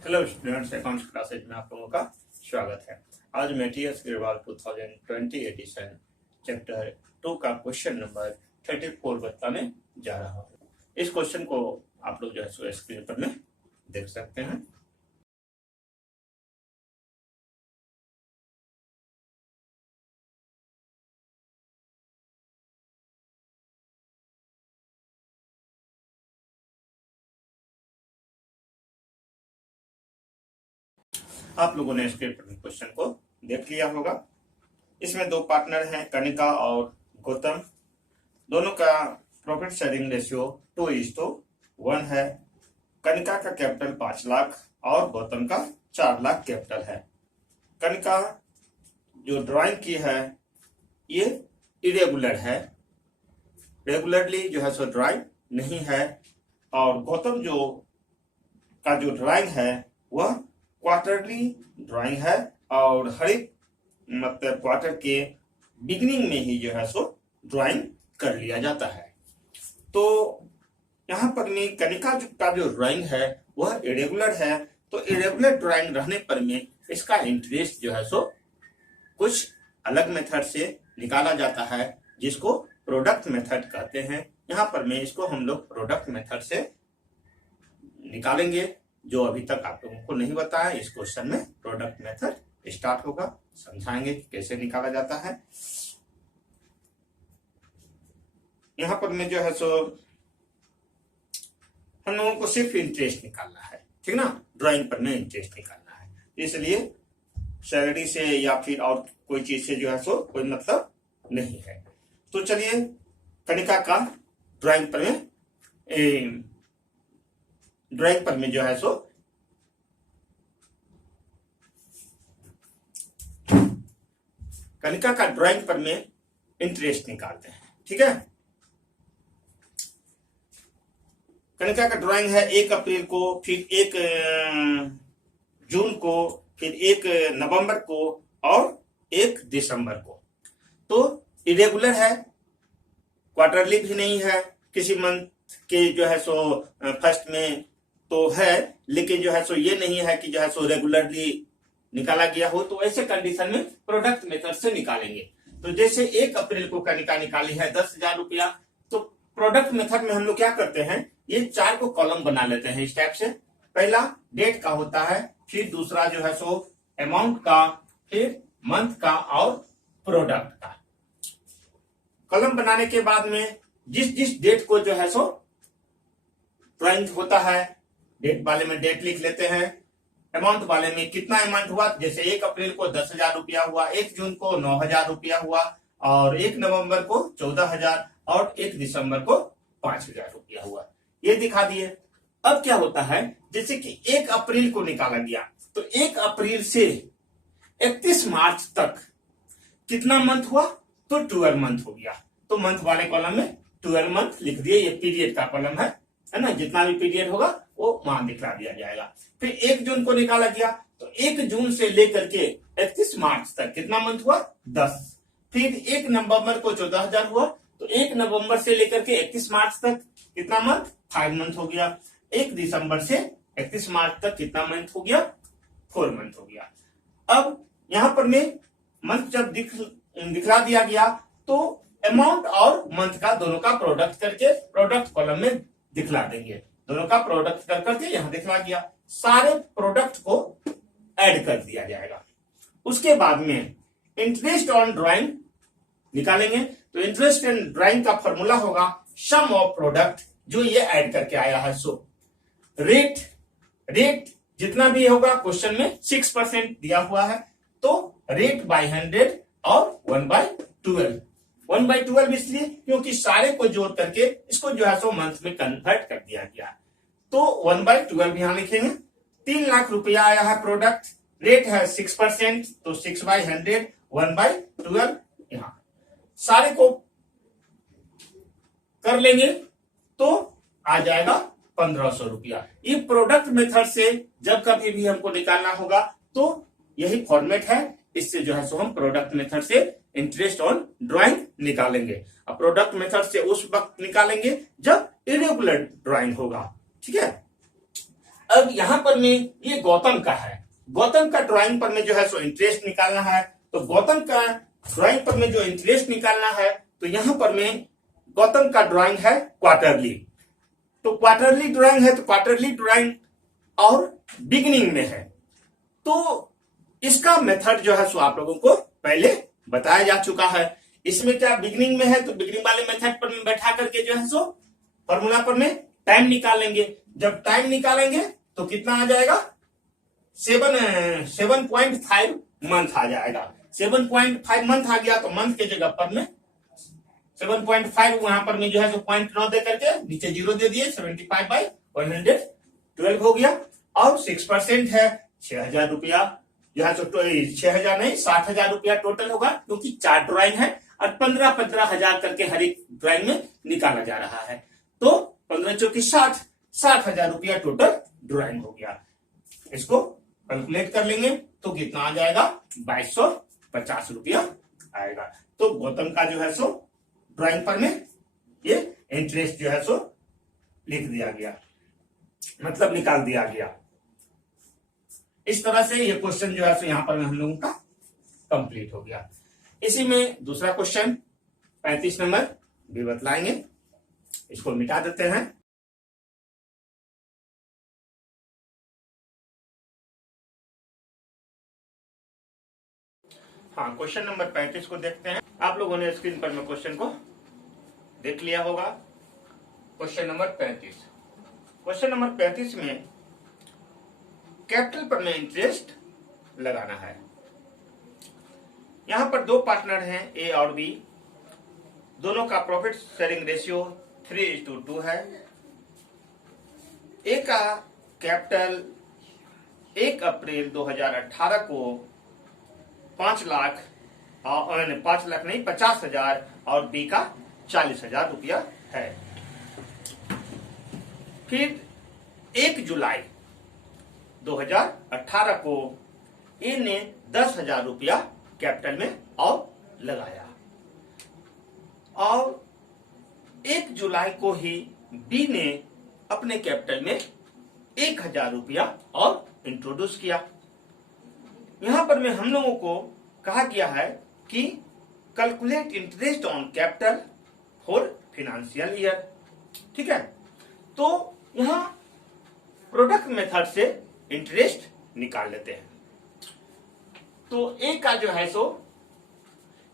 Hello students, accounts classes में आप लोगों का स्वागत है। आज मैं टीएस अग्रवाल 2020 एडिशन चैप्टर 2 का क्वेश्चन नंबर 34 बताने जा रहा हूँ। इस क्वेश्चन को आप लोग जो है सो स्क्रीन पर में देख सकते हैं। आप लोगों ने स्क्रीन पर क्वेश्चन को देख लिया होगा। इसमें दो पार्टनर हैं, कनिका और गौतम। दोनों का प्रॉफिट शेयरिंग रेशियो 2:1 है। कनिका का कैपिटल 5 लाख और गौतम का 4 लाख कैपिटल है। कनिका जो ड्राइंग की है ये इरेगुलर है, रेगुलरली जो है सो ड्राइंग नहीं है। और गौतम जो का जो ड्राइंग है वह क्वार्टरली ड्राइंग है और हर एक मतलब क्वार्टर के बिगिनिंग में ही जो है सो ड्राइंग कर लिया जाता है। तो यहाँ पर में कनिका का जो ड्राइंग है वह इरेगुलर है। तो इरेगुलर ड्राइंग रहने पर में इसका इंटरेस्ट जो है सो कुछ अलग मेथड से निकाला जाता है, जिसको प्रोडक्ट मेथड कहते हैं। यहाँ पर में इसको हम लोग प्रोडक्ट मेथड से निकालेंगे, जो अभी तक आप लोगों को नहीं बताया। इस क्वेश्चन में प्रोडक्ट मेथड स्टार्ट होगा, समझाएंगे कि कैसे निकाला जाता है। यहाँ पर में जो है सो हम लोगों को सिर्फ इंटरेस्ट निकालना है, ठीक ना। ड्राइंग पर में इंटरेस्ट निकालना है, इसलिए सैलरी से या फिर और कोई चीज से जो है सो कोई मतलब नहीं है। तो चलिए कनिका का ड्राइंग पर में जो है सो कनिका का ड्राइंग पर में इंटरेस्ट निकालते हैं, ठीक है। कनिका का ड्राइंग है 1 अप्रैल को, फिर 1 जून को, फिर 1 नवंबर को और 1 दिसंबर को। तो इरेगुलर है, क्वार्टरली भी नहीं है, किसी मंथ के जो है सो फर्स्ट में तो है, लेकिन जो है सो ये नहीं है कि जो है सो रेगुलरली निकाला गया हो। तो ऐसे कंडीशन में प्रोडक्ट मेथड से निकालेंगे। तो जैसे 1 अप्रैल को कनिका निकाली है 10,000 रुपया, तो प्रोडक्ट मेथड में हम लोग क्या करते हैं, ये 4 को कॉलम बना लेते हैं इस टाइप से। पहला डेट का होता है, फिर दूसरा जो है सो अमाउंट का, फिर मंथ का और प्रोडक्ट का। कॉलम बनाने के बाद में जिस जिस डेट को जो है सो ड्राइंग होता है, डेट वाले में डेट लिख लेते हैं, अमाउंट वाले में कितना अमाउंट हुआ। जैसे 1 अप्रैल को 10,000 रुपया हुआ, 1 जून को 9,000 रुपया हुआ और 1 नवंबर को 14,000 और 1 दिसंबर को 5,000 रुपया हुआ, ये दिखा दिए। अब क्या होता है, जैसे कि 1 अप्रैल को निकाला गया, तो 1 अप्रैल से 31 मार्च तक कितना मंथ हुआ, तो 12 मंथ हो गया। तो मंथ वाले कॉलम में 12 मंथ लिख दिए, ये पीरियड का कॉलम है ना। जितना भी पीरियड होगा वो मान दिखला दिया जाएगा। फिर 1 जून को निकाला गया, तो 1 जून से लेकर के 31 मार्च तक कितना मंथ हुआ, 10। फिर 1 नवंबर को 14,000 हुआ, तो 1 नवंबर से लेकर के 31 मार्च तक कितना मंथ, 5 मंथ हो गया। 1 दिसंबर से 31 मार्च तक कितना मंथ हो गया, 4 मंथ हो गया। अब यहाँ पर में मंथ जब दिखला दिया गया, तो अमाउंट और मंथ का दोनों का प्रोडक्ट करके प्रोडक्ट कॉलम में दिखला देंगे। दोनों का प्रोडक्ट कर करके यहां दिखला गया, सारे प्रोडक्ट को ऐड कर दिया जाएगा। उसके बाद में इंटरेस्ट ऑन ड्राइंग निकालेंगे। तो इंटरेस्ट ऑन ड्राइंग का फॉर्मूला होगा सम ऑफ प्रोडक्ट, जो ये ऐड करके आया है। सो रेट जितना भी होगा, क्वेश्चन में 6% दिया हुआ है, तो रेट बाय 100 और 1/12। 1/12 इसलिए क्योंकि सारे को जोड़ करके इसको जो है सो मंथ में कन्वर्ट कर दिया गया, तो 1/12 यहां लिखेंगे। 3 लाख रुपया आया है प्रोडक्ट, रेट है 6%, तो 6/100 1/12 यहां सारे को कर लेंगे, तो आ जाएगा 1,500 रुपया। ये प्रोडक्ट मेथड से जब कभी भी हमको निकालना होगा तो यही फॉर्मेट है। इससे जो है सो हम प्रोडक्ट मेथड से इंटरेस्ट ऑन ड्राइंग निकालेंगे। अब प्रोडक्ट मेथड से उस वक्त निकालेंगे जब इरेगुलर ड्राइंग होगा, ठीक है। अब यहां पर में ये गौतम का है, गौतम का ड्राइंग पर में जो है सो इंटरेस्ट निकालना है। तो गौतम का ड्राइंग पर में जो इंटरेस्ट निकालना है, तो यहां पर में गौतम का ड्राइंग है क्वार्टरली। तो क्वार्टरली ड्राइंग है, तो क्वार्टरली ड्राइंग और बिगिनिंग में है। तो इसका मेथड जो है सो आप लोगों को पहले बताया जा चुका है। इसमें क्या बिगिनिंग में है, तो बिगिनिंग वाले मेथड पर में बैठा करके जो है सो फॉर्मूला पर में टाइम निकालेंगे। जब टाइम निकालेंगे तो कितना आ जाएगा, 7.5 मंथ आ जाएगा। 7.5 मंथ आ गया, तो मंथ के जगह पर में 7.5 वहां पर में जो है 0.9 दे करके नीचे 0 दे दिए, 75/112 हो गया। और 6% है 6,000 रुपया, जो है 6,000 नहीं 60,000 रुपया टोटल होगा, क्योंकि 4 ड्राइंग है और 15-15 हजार करके हर एक ड्राइंग में निकाला जा रहा है। तो 15 चौकी 60,000 रुपया टोटल ड्राइंग हो गया। इसको कैलकुलेट कर लेंगे तो कितना आ जाएगा, 2250 रुपया आएगा। तो गौतम का जो है सो ड्राइंग पर में ये इंटरेस्ट जो है सो लिख दिया गया, मतलब निकाल दिया गया। इस तरह से ये क्वेश्चन जो है सो यहां पर में हम लोगों का कंप्लीट हो गया। इसी में दूसरा क्वेश्चन 35 नंबर भी बतलाएंगे, इसको मिटा देते हैं। हाँ, क्वेश्चन नंबर 35 को देखते हैं। आप लोगों ने स्क्रीन पर में क्वेश्चन को देख लिया होगा। क्वेश्चन नंबर 35, क्वेश्चन नंबर 35 में कैपिटल पर में इंटरेस्ट लगाना है। यहां पर 2 पार्टनर हैं, ए और बी। दोनों का प्रॉफिट शेयरिंग रेशियो 3:2 है। ए का कैपिटल 1 अप्रैल 2018 को 5 लाख नहीं 50,000 और बी का 40,000 रुपया है। फिर 1 जुलाई 2018 को ए ने 10,000 रुपया कैपिटल में और लगाया, और 1 जुलाई को ही बी ने अपने कैपिटल में 1,000 रुपया और इंट्रोड्यूस किया। यहां पर में हम लोगों को कहा गया है कि calculate interest on capital for financial year. ठीक है, तो यहां प्रोडक्ट मेथड से इंटरेस्ट निकाल लेते हैं। तो ए का जो है so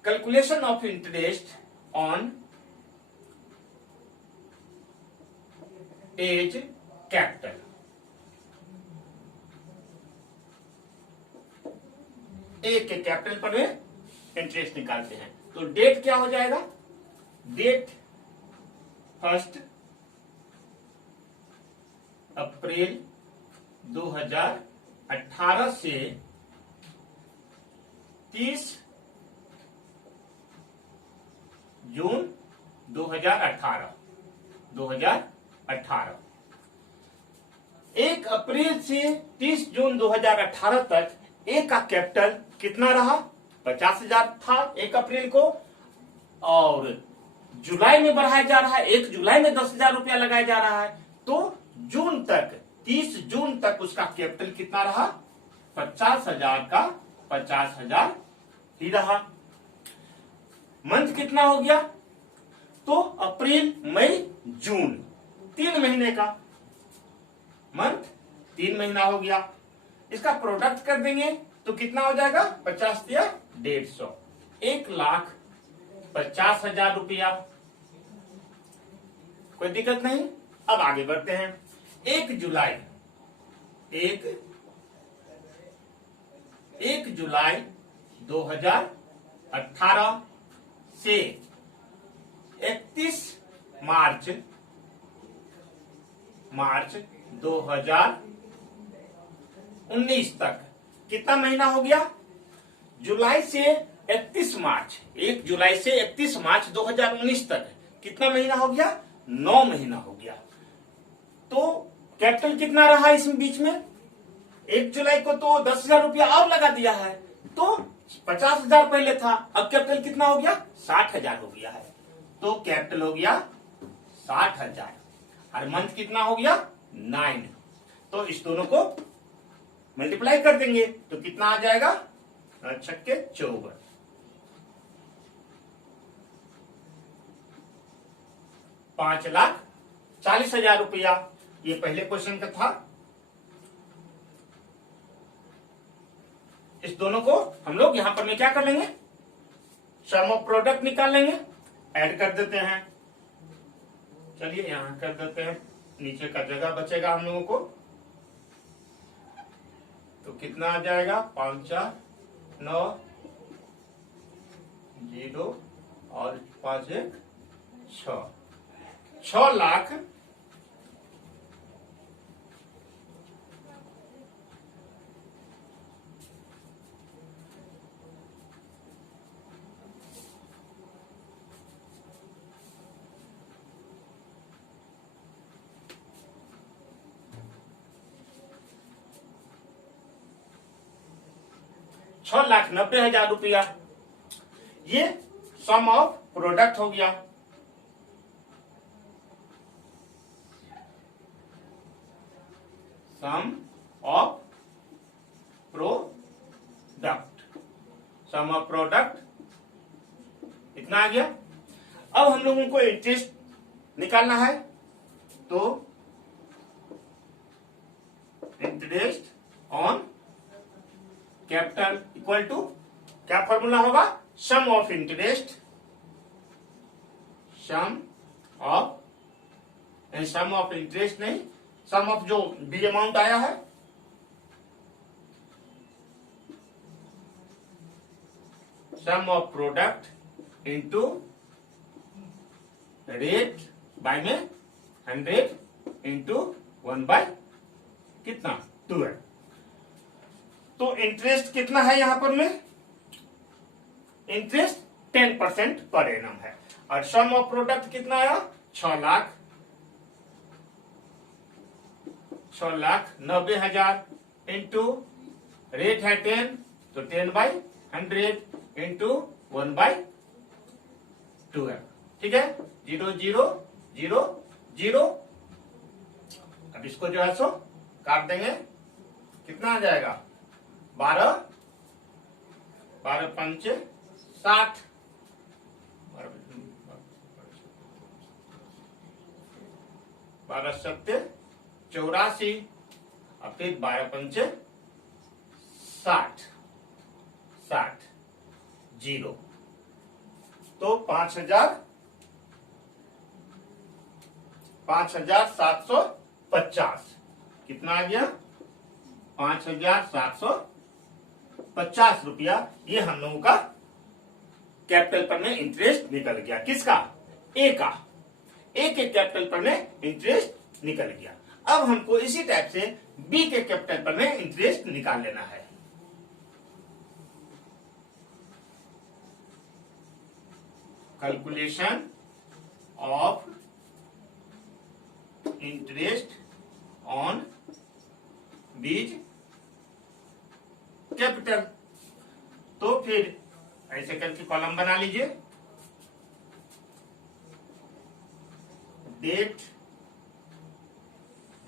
calculation of interest on as capital. A के कैपिटल पर इंटरेस्ट निकालते हैं। तो डेट क्या हो जाएगा, डेट 1 अप्रैल 2018 से 30 जून 2018। 1 अप्रैल से 30 जून 2018 तक ए का कैपिटल कितना रहा, 50,000 था 1 अप्रैल को, और जुलाई में बढ़ाया जा रहा है, 1 जुलाई में 10,000 रुपया लगाया जा रहा है। तो जून तक 30 जून तक उसका कैपिटल कितना रहा, 50,000 का 50,000 ही रहा। मंथ कितना हो गया, तो अप्रैल मई जून 3 महीने का मंथ 3 महीना हो गया। इसका प्रोडक्ट कर देंगे तो कितना हो जाएगा, 50 या 150, 1,50,000 रुपया। कोई दिक्कत नहीं। अब आगे बढ़ते हैं। 1 जुलाई 2018 से 31 मार्च 2019 तक कितना महीना हो गया, जुलाई से 31 मार्च, 1 जुलाई से 31 मार्च 2019 तक कितना महीना हो गया, 9 महीना हो गया। तो कैपिटल कितना रहा इसमें बीच में, 1 जुलाई को तो 10,000 रुपया और लगा दिया है, तो 50,000 पहले था, अब कैपिटल कितना हो गया, 60,000 हो गया है। तो कैपिटल हो गया 60,000 और मंथ कितना हो गया, 9। तो तो इस दोनों को मल्टीप्लाई कर देंगे तो कितना आ जाएगा, 54, 5,40,000 रुपया। ये पहले क्वेश्चन का था। इस दोनों को हम लोग यहां पर में क्या कर लेंगे, सम ऑफ प्रोडक्ट निकाल लेंगे, ऐड कर देते हैं। चलिए यहां कर देते हैं, नीचे का जगह बचेगा हम लोगों को। तो कितना आ जाएगा, 5 4 9 0 और 5 1 6, 6 लाख 6,90,000 रुपया। ये सम ऑफ प्रोडक्ट हो गया। Sum of product, sum of product इतना आ गया। अब हम लोगों को इंटरेस्ट निकालना है, तो interest on capital equal to क्या फॉर्मूला होगा, sum of interest, sum of interest नहीं, सम ऑफ जो बी अमाउंट आया है, sum of product into rate by में 100 इंटू 1 बाय कितना 2 है। तो इंटरेस्ट कितना है यहां पर में, इंटरेस्ट 10% पर एनम है। और सम ऑफ प्रोडक्ट कितना आया, 6,90,000 इंटू रेट है 10, तो 10/100 इंटू 1/2 है। ठीक है, 0 0 0 0। अब इसको जो है सो काट देंगे, कितना आ जाएगा, 12 12 5 60, 12 7 84 और फिर 12 5 60 60 0। तो 5,750 कितना आ गया, 5,750 रुपया। ये हम लोगों का कैपिटल पर में इंटरेस्ट निकल गया। किसका, ए का, ए के कैपिटल पर में इंटरेस्ट निकल गया। अब हमको इसी टाइप से बी के कैपिटल पर में इंटरेस्ट निकाल लेना है। कैलकुलेशन ऑफ इंटरेस्ट ऑन बीज कैपिटल। तो फिर ऐसे करके कॉलम बना लीजिए, डेट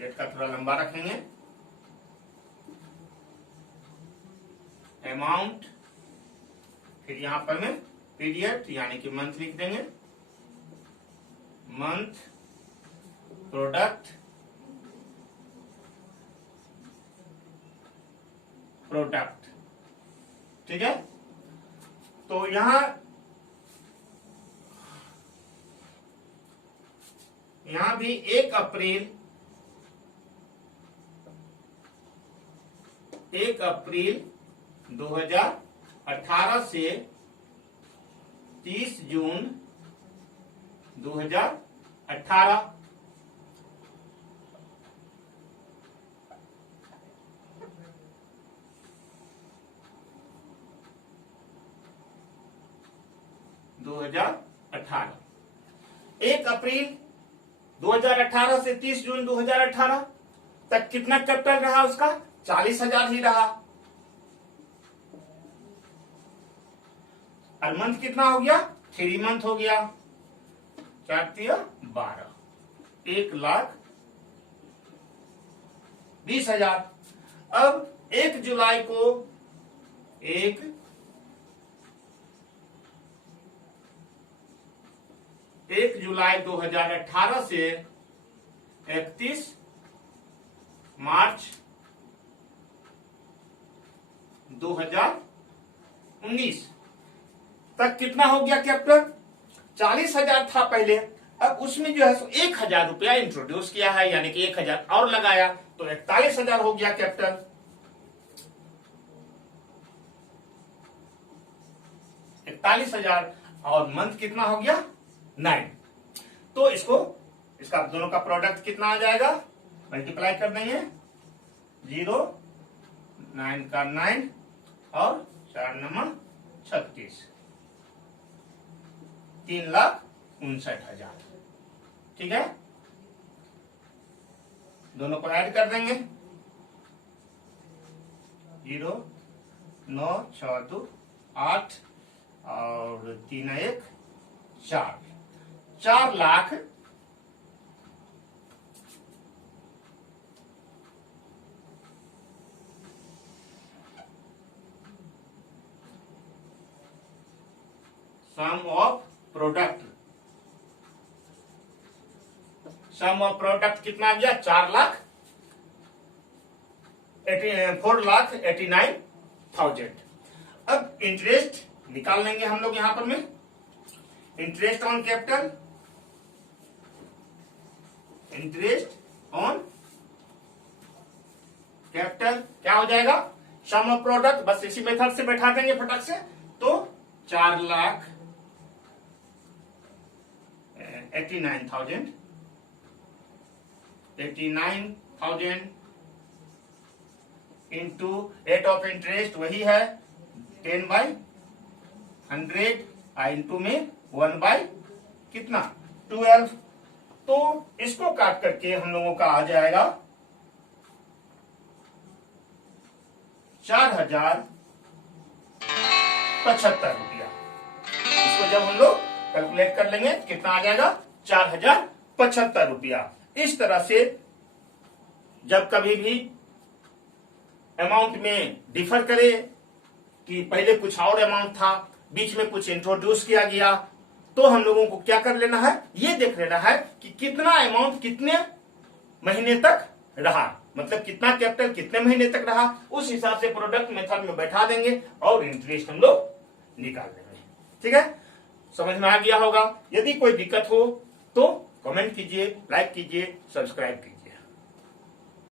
का थोड़ा लंबा रखेंगे, अमाउंट, फिर यहां पर में पीरियड यानी कि मंथ लिख देंगे, मंथ, प्रोडक्ट, ठीक है। तो यहां भी 1 अप्रैल 2018 से 30 जून 2018। एक अप्रैल 2018 से 30 जून 2018 तक कितना कैपिटल रहा उसका, 40,000 ही रहा। और मंथ कितना हो गया, 3 मंथ हो गया, 4 3 12, 1,12,000 20,000। अब 1 जुलाई को 1 जुलाई 2018 से 31 मार्च 2019 तक कितना हो गया कैपिटल? 40,000 था पहले। अब उसमें जो है 1,000 रुपया इंट्रोड्यूस किया है, यानी कि 1,000 और लगाया तो 41,000 हो गया कैपिटल। 41,000 और मंथ कितना हो गया? 9। तो इसका दोनों का प्रोडक्ट कितना आ जाएगा? मल्टीप्लाई कर देंगे। 0, 9 का 9 और 4 नंबर 36, 3,59,000। ठीक है, दोनों को ऐड कर देंगे। 0, 9, 6, 2, 8 और 3, 1, 4, 4 lakh 'sum of product'. Sum of product कितना आ गया? 4,89,000। अब इंटरेस्ट निकाल लेंगे हम लोग यहां पर में। Interest on capital, interest on capital क्या हो जाएगा? सम ऑफ प्रोडक्ट, बस इसी मेथड से बैठा देंगे फटक से। तो 4,89,000 इंटू रेट ऑफ इंटरेस्ट वही है 10/100 इंटू में 1/ कितना? 12। तो इसको काट करके हम लोगों का आ जाएगा 4,075 रुपया। इसको जब हम लोग कैलकुलेट कर लेंगे कितना आ जाएगा? 4,075 रुपया। इस तरह से जब कभी भी अमाउंट में डिफर करे कि पहले कुछ और अमाउंट था, बीच में कुछ इंट्रोड्यूस किया गया, तो हम लोगों को क्या कर लेना है? ये देख लेना है कि कितना अमाउंट कितने महीने तक रहा, मतलब कितना कैपिटल कितने महीने तक रहा। उस हिसाब से प्रोडक्ट मेथड में बैठा देंगे और इंटरेस्ट हम लोग निकाल देंगे। ठीक है, समझ में आ गया होगा। यदि कोई दिक्कत हो तो कमेंट कीजिए, लाइक कीजिए, सब्सक्राइब कीजिए।